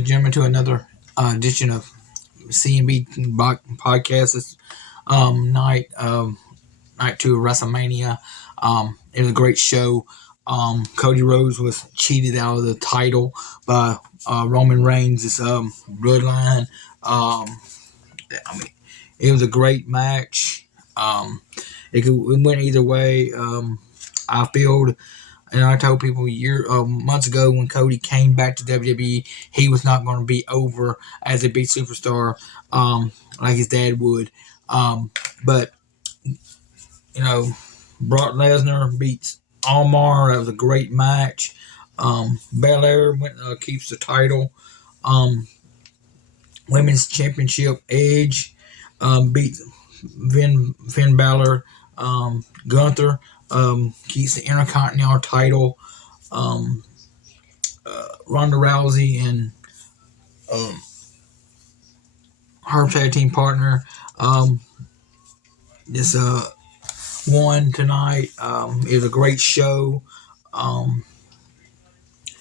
ladies and gentlemen, to another edition of CNB podcast. This night two of WrestleMania. It was a great show. Cody Rhodes was cheated out of the title by Roman Reigns' bloodline. It was a great match. It went either way. I feel. And I told people months ago when Cody came back to WWE, he was not going to be over as a big superstar like his dad would. But, Brock Lesnar beats Omar. That was a great match. Belair keeps the title. Women's Championship, Edge beats Finn Balor. Gunther keeps the Intercontinental title. Ronda Rousey and her tag team partner just won tonight. It was a great show. The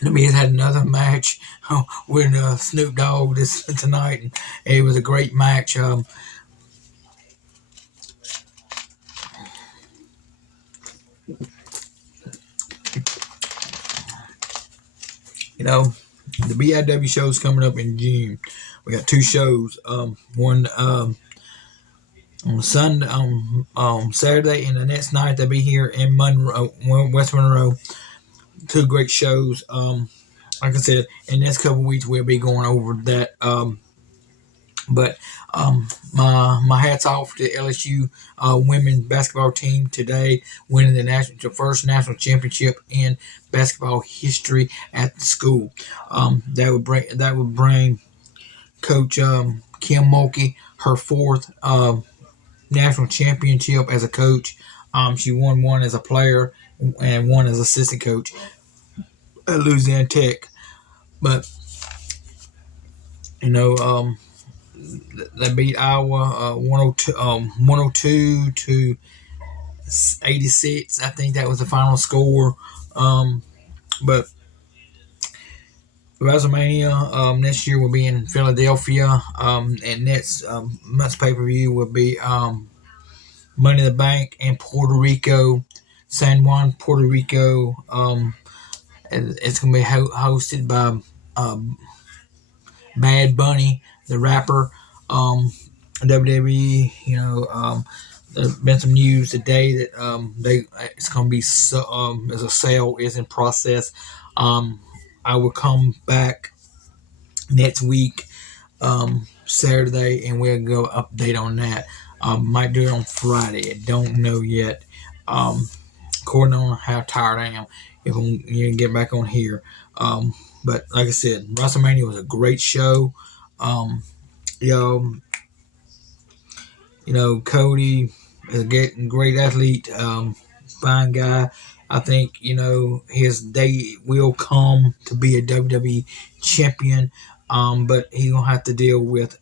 Miz had another match with Snoop Dogg tonight, and it was a great match. The BIW show's coming up in June. We got two shows. One on Sunday, Saturday, and the next night they'll be here in Monroe, West Monroe. Two great shows. Like I said, in the next couple of weeks we'll be going over that. But my hats off to LSU women's basketball team today, winning the first national championship in basketball history at the school. That would bring Coach Kim Mulkey her fourth national championship as a coach. She won one as a player and one as assistant coach at Louisiana Tech. But they beat Iowa 102 to 86. I think that was the final score. But WrestleMania next year will be in Philadelphia. And next month's pay-per-view will be Money in the Bank in Puerto Rico, San Juan, Puerto Rico. And it's going to be hosted by Bad Bunny, the rapper. WWE, there's been some news today that it's going to be as a sale is in process. I will come back next week, Saturday, and we'll go update on that. Might do it on Friday. I don't know yet. According on how tired I am, if I'm get back on here. But like I said, WrestleMania was a great show. Cody is a great athlete, fine guy. I think, his day will come to be a WWE champion, but he's going to have to deal with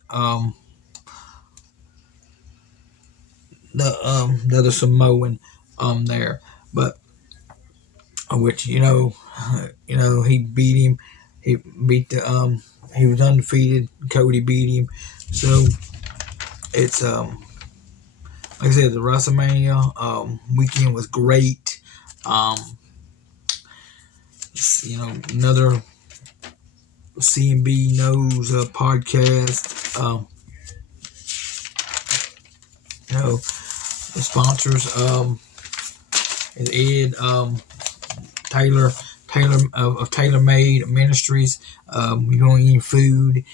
the other Samoan there. But, which, he beat him. He beat he was undefeated. Cody beat him. So, it's, like I said, the WrestleMania weekend was great. Another CNB Knows podcast. The sponsors is Ed Taylor of Taylor Made Ministries. You want any food,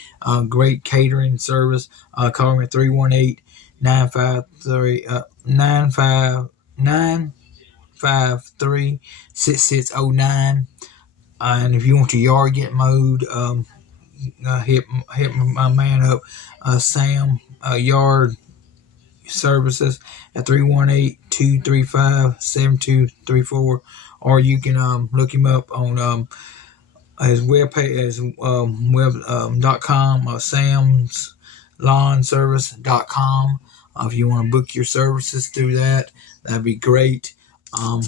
great catering service, call me at 318-953-6609. And if you want your yard get mowed, hit my man up, Sam Yard Services at 318-235-7234, or you can look him up on his webpage, his web.com, samslawnservice.com. If you want to book your services through that, that'd be great. Tell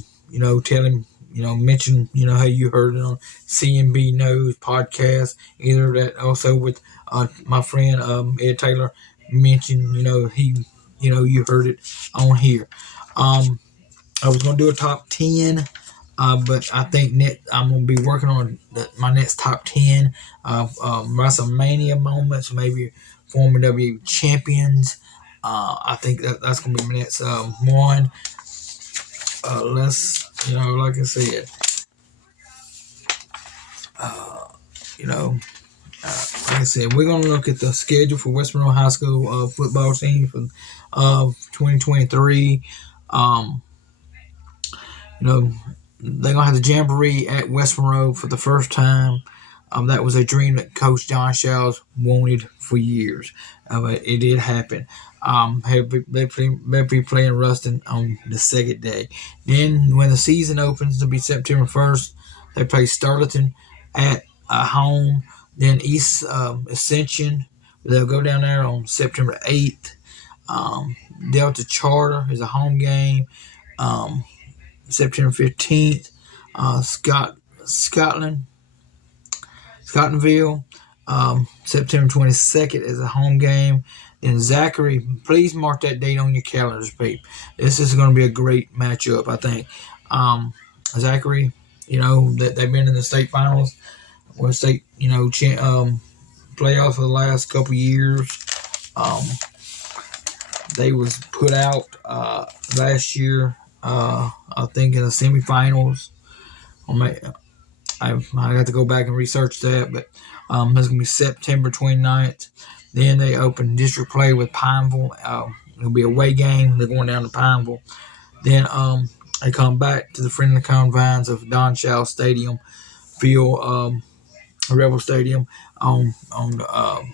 him mention, how you heard it on CNB Knows podcast. Either that also with my friend Ed Taylor mentioned, you heard it on here. I was gonna do a top 10, but I think I'm gonna be working on my next top 10 of WrestleMania moments, maybe former W champions. I think that's gonna be my next one. Let's, like I said, uh, you know, like I said, we're gonna look at the schedule for West Monroe High School football team for 2023. Um, you know, they're gonna have the jamboree at West Monroe for the first time. That was a dream that Coach John Showers wanted for years. It did happen. They'll be playing Ruston on the second day. Then, when the season opens, to be September 1st, they play Sterling at home. Then East Ascension, they'll go down there on September 8th. Delta Charter is a home game. Um, September 15th. Scotland, Scotlandville. September 22nd is a home game. Then Zachary, please mark that date on your calendars, people. This is going to be a great matchup, I think. Zachary, that they've been in the state finals or state, playoffs for the last couple years. Um, they was put out last year, I think, in the semifinals. I have to go back and research that, but it's going to be September 29th. Then they open district play with Pineville. It'll be a away game. They're going down to Pineville. Then they come back to the friendly confines of Don Shaw Stadium, Rebel Stadium on the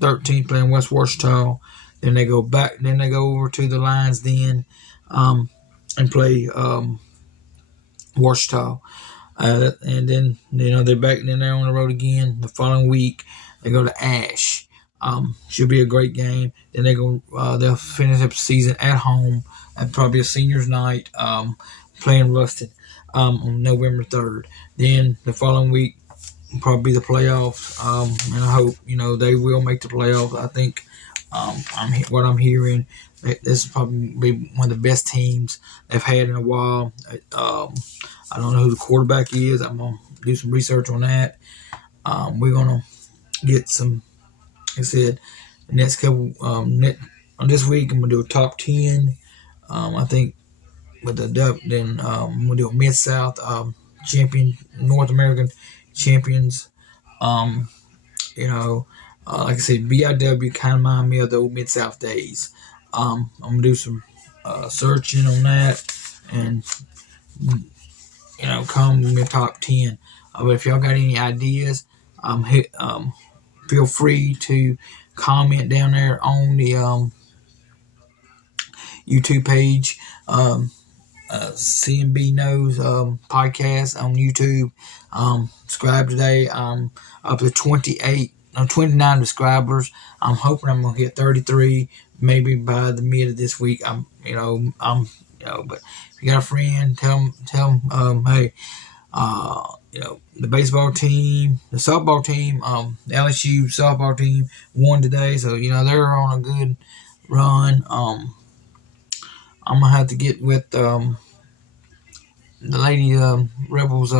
13th, playing West Washita. Then they go back. Then they go over to the Lions Den and play Washita. And then they're back. Then they're on the road again the following week. They go to Ash. Should be a great game. Then they'll finish up the season at home at probably a seniors night, playing Ruston on November 3rd. Then the following week probably the playoffs, and I hope they will make the playoffs. I think what I'm hearing, this is probably one of the best teams they've had in a while. I don't know who the quarterback is. I'm gonna do some research on that. We're gonna get some. Like I said, the next couple on this week, I'm gonna do a top 10. I think with the then I'm gonna do a Mid South champion, North American champions. Um, like I said, BIW kind of remind me of the old Mid South days. I'm gonna do some searching on that and come in the top 10. But if y'all got any ideas, feel free to comment down there on the YouTube page. CNB Knows podcast on YouTube. Subscribe today. Up to 29 subscribers. I'm hoping I'm gonna hit 33 maybe by the mid of this week. But if you got a friend, tell them, hey, the baseball team, the softball team, the LSU softball team won today, so they're on a good run. I'm gonna have to get with the lady, Rebels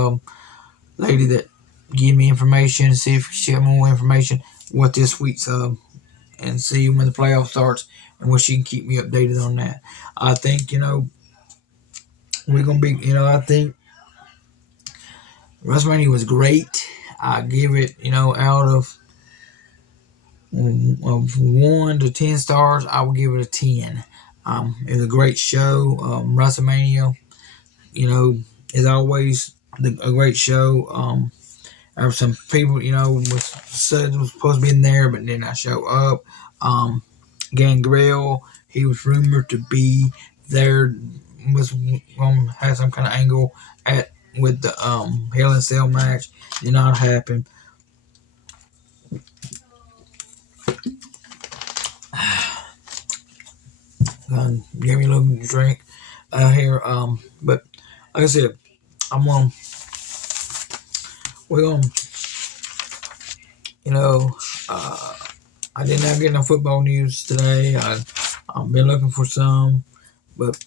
lady that give me information, see if she have more information what this week's and see when the playoff starts and what she can keep me updated on that. I think we're gonna be. I think WrestleMania was great. I give it out of 1 to 10 stars. I will give it a 10. It was a great show. WrestleMania, is always a great show. There were some people, said was supposed to be in there, but did not show up. Gangrel, he was rumored to be there, was had some kind of angle with the Hell in a Cell match. Did not happen. Give me a little drink here. But like I said, I'm gonna we're gonna you know I did not get no football news today. I've been looking for some, but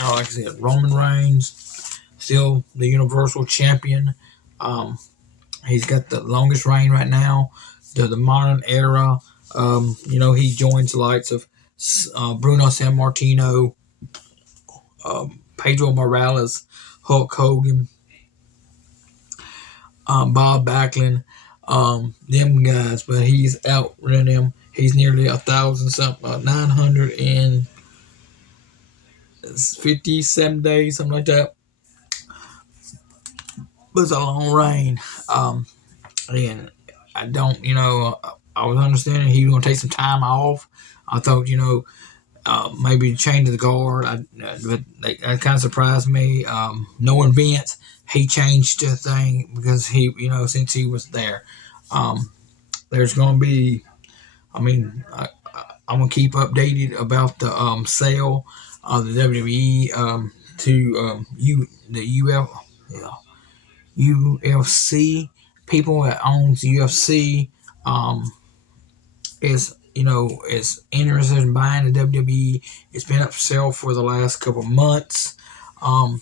like I said, Roman Reigns still the Universal Champion. He's got the longest reign right now, the modern era. He joins the likes of Bruno Sammartino, Pedro Morales, Hulk Hogan, Bob Backlund, them guys. But he's outrun them. He's nearly 1,000 something, 957 days, something like that. But it's a long reign. And I don't, I was understanding he was going to take some time off. I thought, maybe change the guard. But that kind of surprised me. Knowing Vince, he changed the thing because since he was there, there's going to be. I'm going to keep updated about the sale of the WWE to UFC. People that owns UFC is interested in buying the WWE. It's been up for sale for the last couple months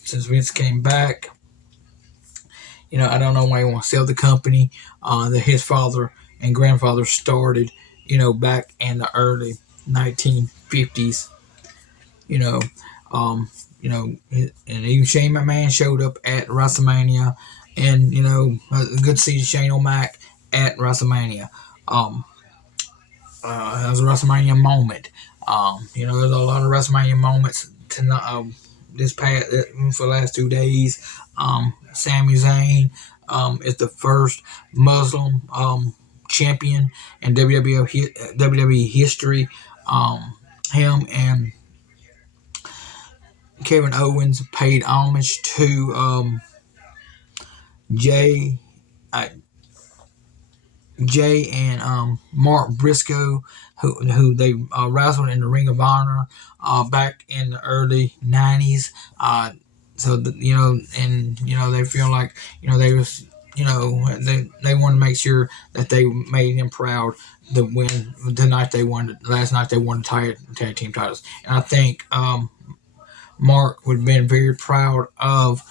since Vince came back. I don't know why he wants to sell the company that his father and grandfather started, back in the early 1950s. And even Shane McMahon showed up at WrestleMania, and good to see Shane O'Mac at WrestleMania. That was a WrestleMania moment. There's a lot of WrestleMania moments tonight. This past for the last 2 days. Sami Zayn is the first Muslim champion in WWE history. Him and Kevin Owens paid homage to Jay and Mark Briscoe, who they wrestled in the Ring of Honor back in the early '90s. They feel like they was they want to make sure that they made him proud to win last night they won the tag team titles, and I think Mark would have been very proud of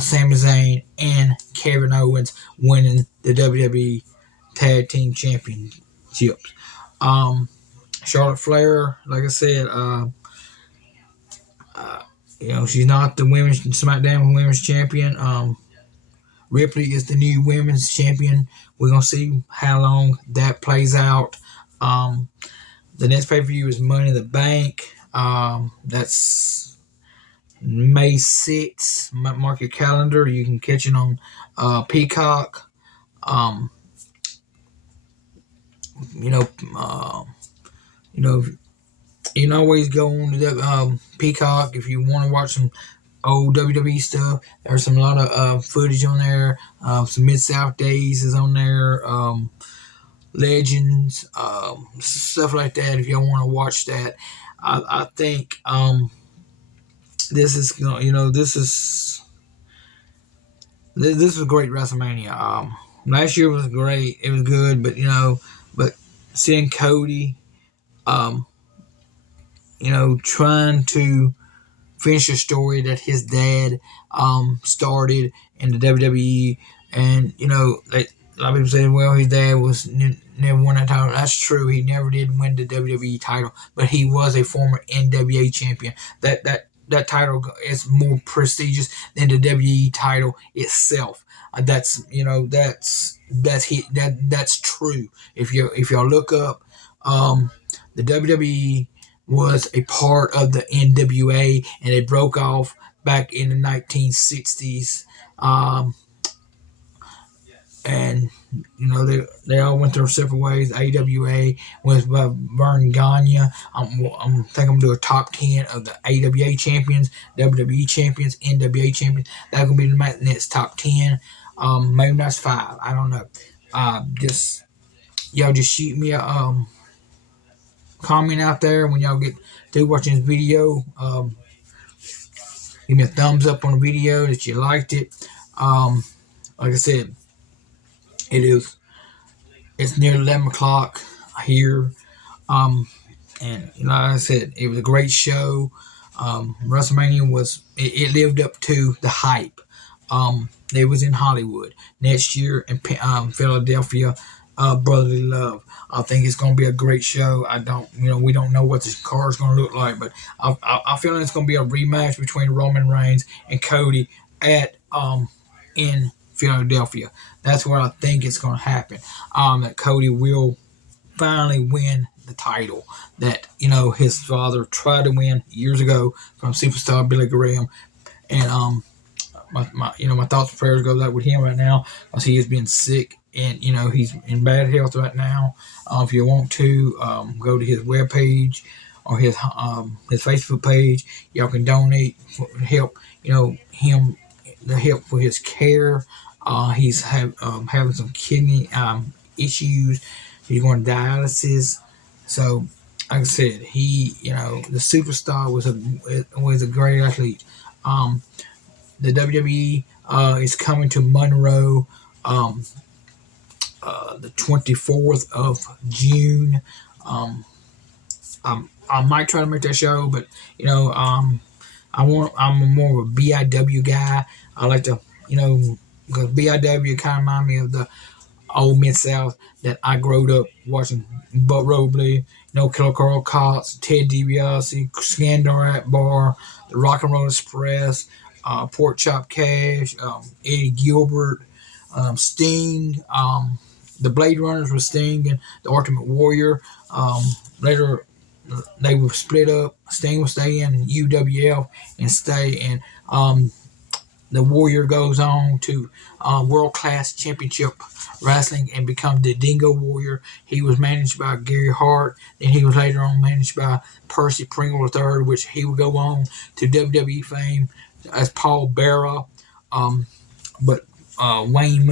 Sami Zayn and Kevin Owens winning the WWE Tag Team Championships. Charlotte Flair, like I said, she's not the SmackDown Women's Champion. Ripley is the new Women's Champion. We're gonna see how long that plays out. The next pay-per-view is Money in the Bank. That's May 6th. Mark your calendar. You can catch it on Peacock. You can always go on to Peacock if you want to watch some old WWE stuff. There's a lot of footage on there. Some Mid-South Days is on there. Legends, stuff like that. If y'all want to watch that, I think this is this was great WrestleMania. Last year was great. It was good, but seeing Cody, trying to finish a story that his dad started in the WWE, and a lot of people say, well, his dad never won that title. That's true. He never did win the WWE title, but he was a former NWA champion. That title is more prestigious than the WWE title itself. That's true. If y'all look up, the WWE was a part of the NWA, and they broke off back in the 1960s. And they all went their separate ways. AWA was by Vern Gagne. I think I'm gonna do a top 10 of the AWA champions, WWE champions, NWA champions. That's gonna be the next top 10. Maybe that's 5. I don't know. Y'all just shoot me a comment out there when y'all get through watching this video. Give me a thumbs up on the video that you liked it. Like I said, it is. It's near 11 o'clock here. Um, and like I said, it was a great show. WrestleMania it lived up to the hype. It was in Hollywood next year in Philadelphia. Brotherly Love. I think it's going to be a great show. We don't know what the card's going to look like, but I feel it's going to be a rematch between Roman Reigns and Cody at in Philadelphia. That's where I think it's going to happen. That Cody will finally win the title that his father tried to win years ago from superstar Billy Graham. And my thoughts and prayers goes out with him right now because he has been sick and he's in bad health right now. If you want to go to his webpage or his Facebook page, y'all can donate for help him the help for his care. He's having some kidney issues. He's going to dialysis. So, like I said, the superstar was a great athlete. The WWE is coming to Monroe the 24th of June. I might try to make that show, but I'm more of a BIW guy. I like to because BIW kind of remind me of the old Mid South that I growed up watching. Butt Robley, Killer Carl Cox, Ted DiBiase, Skandar Akbar, the Rock and Roll Express, Pork Chop Cash, Eddie Gilbert, Sting, the Blade Runners with Sting and the Ultimate Warrior. Later, they were split up. Sting will stay in UWF and stay in. The Warrior goes on to World Class Championship Wrestling and become the Dingo Warrior. He was managed by Gary Hart, and he was later on managed by Percy Pringle III, which he would go on to WWE fame as Paul Bearer. But Wayne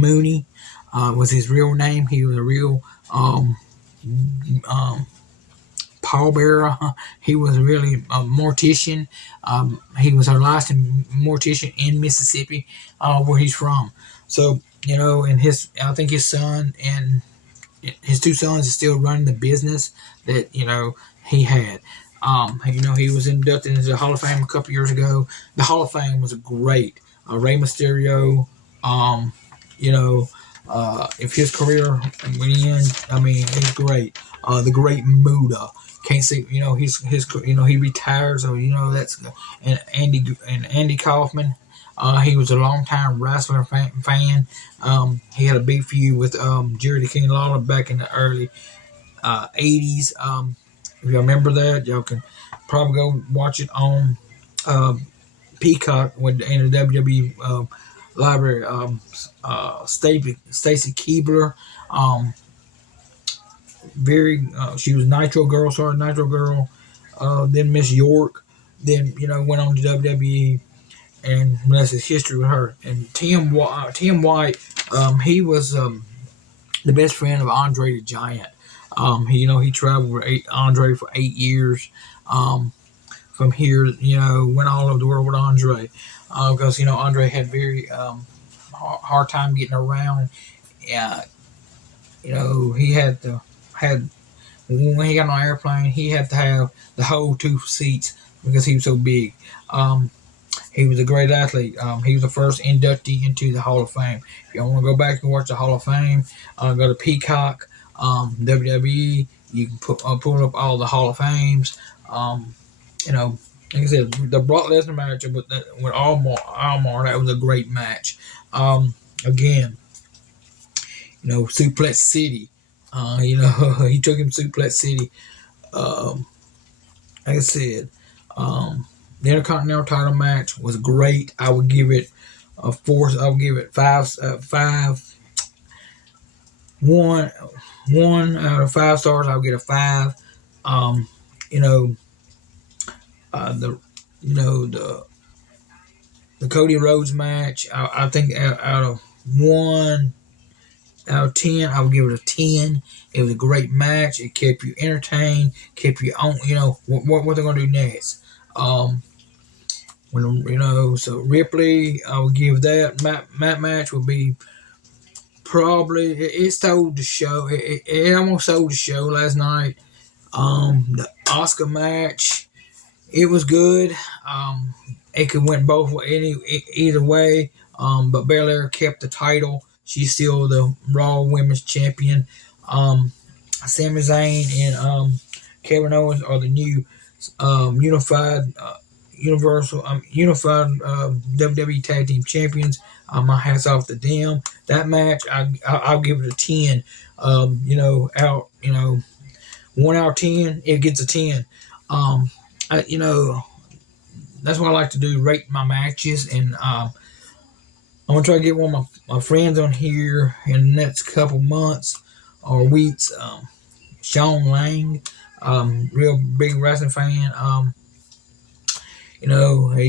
Mooney was his real name. He was a real Paul Bearer. He was really a mortician. He was a licensed mortician in Mississippi, where he's from. So and I think his son and his two sons are still running the business that he had. He was inducted into the Hall of Fame a couple years ago. The Hall of Fame was great. Rey Mysterio. If his career went in, it's great. The Great Muda. Can't see, he retired, so that's and Andy Kaufman. He was a longtime wrestler fan. He had a big feud with Jerry the King Lawler back in the early 80s. If you remember that, y'all can probably go watch it on Peacock in the WWE library. Stacy Keibler. She was Nitro Girl. Then Miss York. Then went on to WWE, and that's his history with her. And Tim White, he was the best friend of Andre the Giant. He traveled with Andre for 8 years. From here, went all over the world with Andre, because Andre had very hard time getting around. He had when he got on an airplane, he had to have the whole 2 seats because he was so big. He was a great athlete. He was the first inductee into the Hall of Fame. If you want to go back and watch the Hall of Fame, go to Peacock, WWE. You can pull up all the Hall of Fames. Like I said, the Brock Lesnar match with Almar, that was a great match. Again, Suplex City. He took him to Suplex City. Like I said, the Intercontinental title match was great. I would give it a 4. I would give it 5. 1 out of 5 stars. I would get a 5. The Cody Rhodes match. I think out of 1 out of 10, I would give it a 10. It was a great match. It kept you entertained. Kept you on. What they're gonna do next. So Ripley, I would give that. Matt match would be probably it stole the show. It almost stole the show last night. The Oscar match, it was good. It could went either way. But Belair kept the title. She's still the Raw Women's Champion. Sami Zayn and Kevin Owens are the new unified WWE Tag Team Champions. My hats off to them. That match, I'll give it a 10. 1 out of 10, it gets a 10. Um, that's what I like to do, rate my matches, and I'm gonna try to get one of my friends on here in the next couple months or weeks. Sean Lang, real big wrestling fan. He's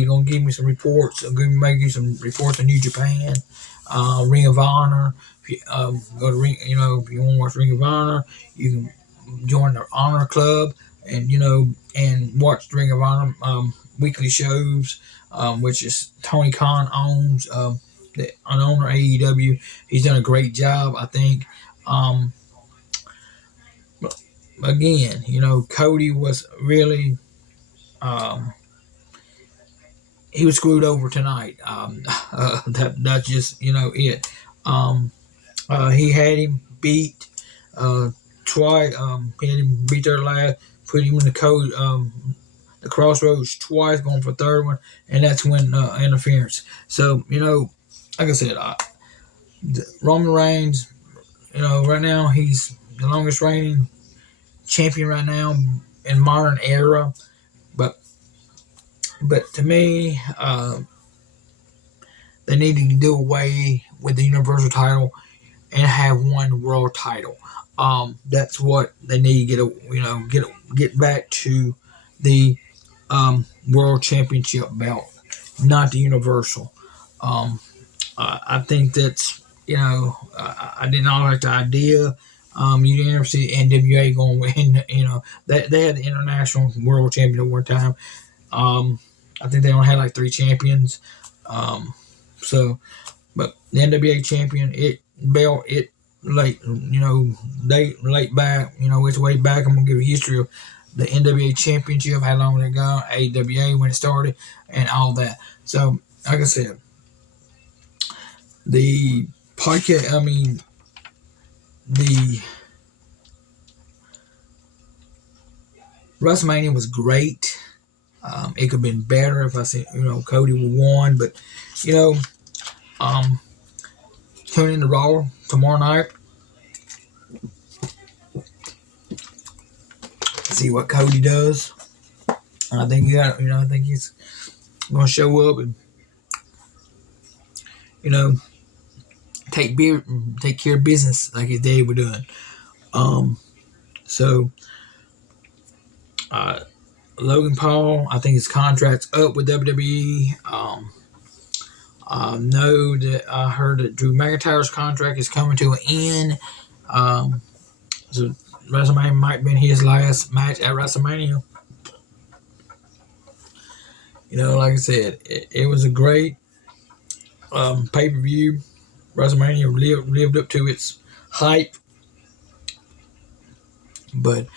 gonna give me some reports. I'm gonna make you some reports on New Japan, Ring of Honor. If you go to Ring, if you want to watch Ring of Honor, you can join the Honor Club, and watch Ring of Honor weekly shows, which is Tony Khan owns, an owner AEW. He's done a great job, I think. Again, Cody was really. He was screwed over tonight. That's just it. He had him beat twice. He had him beat their last, put him in the crossroads twice, going for a third one, and that's when interference. So like I said, Roman Reigns, right now he's the longest reigning champion right now in modern era. But to me, they need to do away with the Universal title and have one world title. That's what they need to get back to the world championship belt, not the Universal. I think that's I did not like the idea. You didn't ever see NWA going win. They had the international world champion at one time. I think they only had like 3 champions. But the NWA champion, it late, they late back, it's way back. I'm gonna give a history of the NWA championship, how long it got, AWA when it started, and all that. So, like I said, the podcast, the WrestleMania was great. It could have been better if I said, Cody would won, but tune in to Raw tomorrow night. See what Cody does. I think I think he's going to show up and take care of business like his dad was doing. So Logan Paul, I think his contract's up with WWE. I know that I heard that Drew McIntyre's contract is coming to an end. So WrestleMania might have been his last match at WrestleMania. Like I said, it was a great pay-per-view. WrestleMania lived up to its hype. But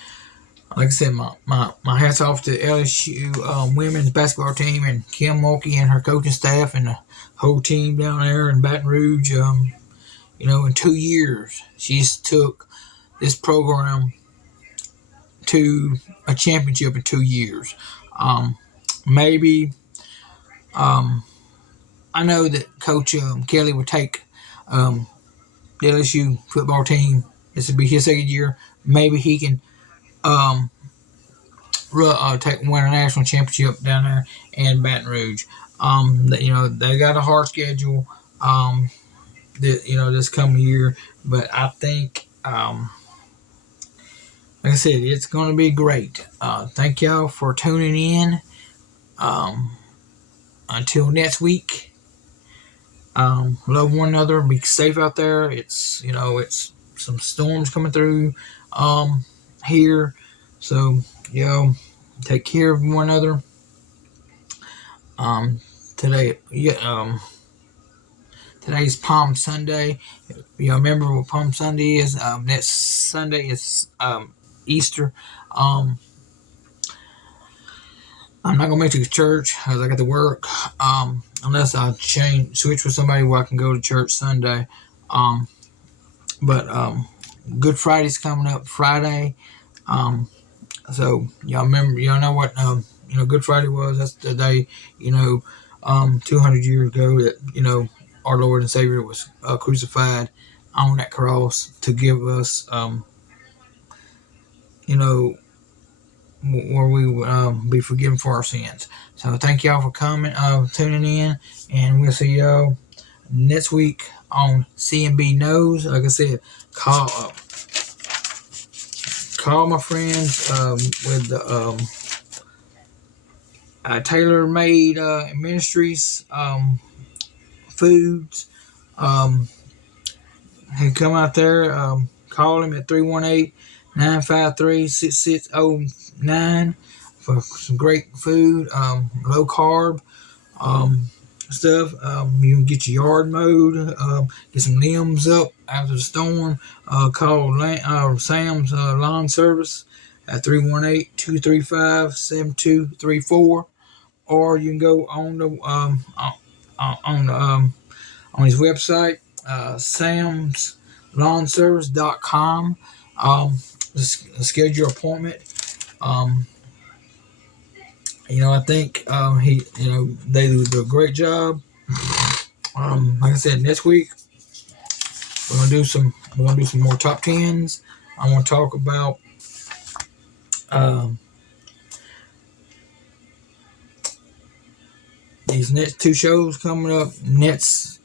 like I said, my hats off to LSU women's basketball team and Kim Mulkey and her coaching staff and the whole team down there in Baton Rouge. In 2 years, she's took this program to a championship in 2 years. Maybe I know that Coach Kelly would take the LSU football team. This would be his second year. Maybe he can win a national championship down there in Baton Rouge. They got a hard schedule. This coming year, but I think, like I said, it's going to be great. Thank y'all for tuning in. Until next week, love one another. Be safe out there. It's some storms coming through here, so take care of one another. Today, yeah, today's Palm Sunday. Y'all remember what Palm Sunday is? Next Sunday is Easter. Um, I'm not gonna make it to church because I got to work. Unless I switch with somebody where I can go to church Sunday. Um, but Good Friday's coming up Friday. Um, so y'all know what Good Friday was. That's the day 200 years ago that our Lord and Savior was crucified on that cross to give us you know where we be forgiven for our sins. So thank y'all for coming, tuning in, and we'll see y'all next week on CMB Knows. Like I said, call my friends with the Tailor Made Ministries foods. He come out there. Call him at 318-953-6609 for some great food, low carb stuff. You can get your yard mowed, get some limbs up after the storm. Call Sam's Lawn Service at 318-235-7234, or you can go on the on his website, samslawnservice.com. Schedule your appointment. I think they do a great job. Like I said, next week we're gonna do some more top tens. I want to talk about these next two shows coming up next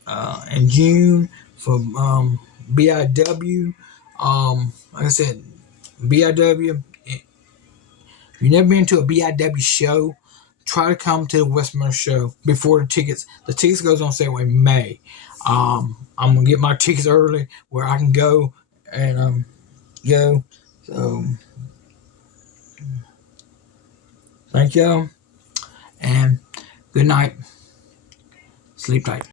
in June for BIW. Like I said, BIW. If you've never been to a BIW show, try to come to the Westminster show before the tickets. The tickets goes on sale in May. I'm gonna get my tickets early where I can go and go. So thank y'all and good night. Sleep tight.